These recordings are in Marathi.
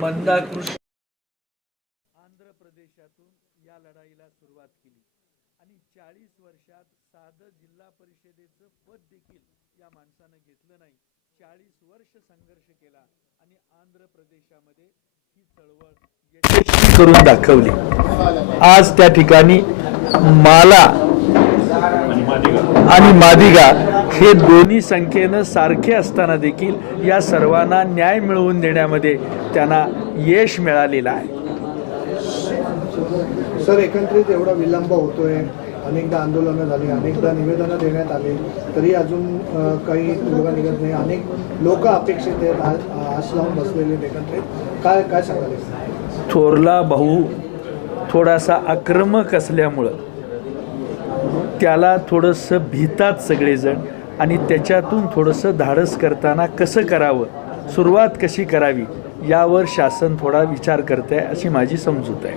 मंदाकृष्ण आंध्र प्रदेशातून या लढाईला सुरुवात केली आणि 40 वर्षात साधं जिल्हा परिषदेचं पद देखील या माणसानं घेतलं नाही. 40 वर्ष संघर्ष केला आणि आंध्र प्रदेशामध्ये ही चळवळ यशस्वी करून दाखवली. आज त्या ठिकाणी माला आणि मादिगा हे दोन्ही संख्येनं सारखे असताना देखील या सर्वांना न्याय मिळवून देण्यामध्ये त्यांना यश मिळालेलं आहे. सर, एकंदरीत एवढा विलंब होतोय, अनेकदा आंदोलनं झाली, अनेकदा निवेदनं देण्यात आली, तरी अजून काही तोडगा निघत नाही. अनेक लोक अपेक्षित आहेत, आश लावून बसलेले. एकंदरीत काय सांगाल? थोरला भाऊ थोडासा आक्रमक असल्यामुळं त्याला थोडंसं भीतात सगळेजण आणि त्याच्यातून थोडंसं धाडस करताना कसं करावं, सुरुवात कशी करावी यावर शासन थोडा विचार करत आहे अशी माझी समजूत आहे.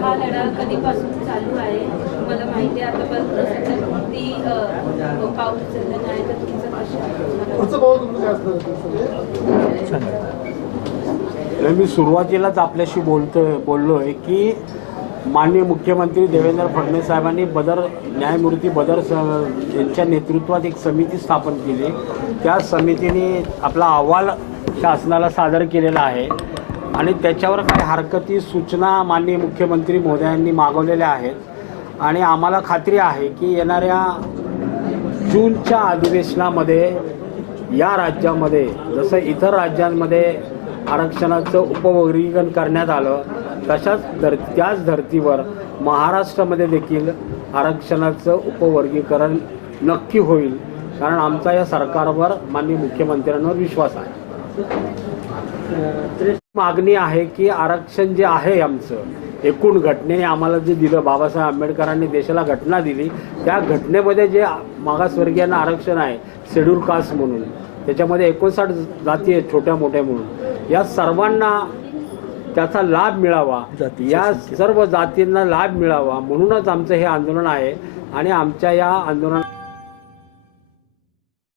हा लढा कधीपासून चालू आहे मला माहिती आहे. आतापर्यंत किती पाऊल उचललं नाही तर मी सुरुवातीलाच आपल्याशी बोललोय की माननीय मुख्यमंत्री देवेंद्र फडणवीस साहेबांनी न्यायमूर्ती बदर यांच्या नेतृत्वात एक समिती स्थापन केली. त्या समितीने आपला अहवाल शासनाला सादर केलेला आहे आणि त्याच्यावर काही हरकती सूचना माननीय मुख्यमंत्री महोदयांनी मागवलेल्या आहेत आणि आम्हाला खात्री आहे की येणाऱ्या जूनच्या अधिवेशनामध्ये या राज्यामध्ये जसं इतर राज्यांमध्ये आरक्षणाचं उपवर्गीकरण करण्यात आलं त्याच धर्तीवर महाराष्ट्रामध्ये देखील आरक्षणाचं उपवर्गीकरण नक्की होईल, कारण आमचा या सरकारवर माननीय मुख्यमंत्र्यांवर विश्वास आहे. मागणी आहे की आरक्षण जे आहे आमचं एकूण घटनेने आम्हाला जे दिलं, बाबासाहेब आंबेडकरांनी देशाला घटना दिली, त्या घटनेमध्ये जे मागासवर्गीयांना आरक्षण आहे शेड्यूल कास्ट म्हणून, त्याच्यामध्ये 59 जाती आहेत छोट्या मोठ्या म्हणून, या सर्वांना त्याचा लाभ मिळावा, या सर्व जातींना लाभ मिळावा म्हणूनच आमचं हे आंदोलन आहे आणि आमच्या या आंदोलन